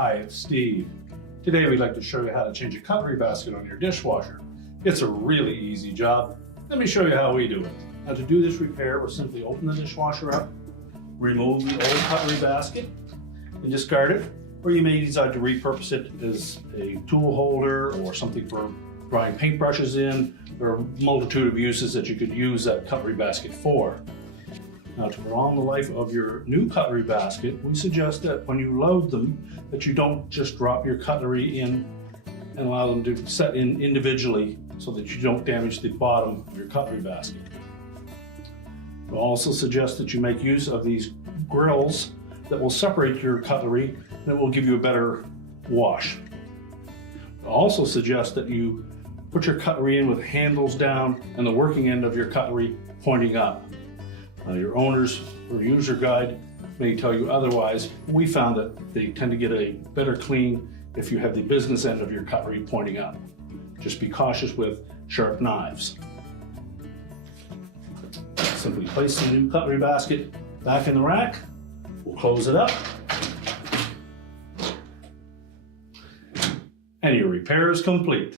Hi, it's Steve. Today we'd like to show you how to change a cutlery basket on your dishwasher. It's a really easy job. Let me show you how we do it. Now to do this repair, we'll simply open the dishwasher up, remove the old cutlery basket and discard it, or you may decide to repurpose it as a tool holder or something for drying paintbrushes in. There are a multitude of uses that you could use that cutlery basket for. Now, to prolong the life of your new cutlery basket, we suggest that when you load them, that you don't just drop your cutlery in and allow them to set in individually so that you don't damage the bottom of your cutlery basket. We'll also suggest that you make use of these grills that will separate your cutlery and that will give you a better wash. We'll also suggest that you put your cutlery in with handles down and the working end of your cutlery pointing up. Your owner's or user guide may tell you otherwise. We found that they tend to get a better clean if you have the business end of your cutlery pointing up. Just be cautious with sharp knives. Simply place the new cutlery basket back in the rack. We'll close it up. And your repair is complete.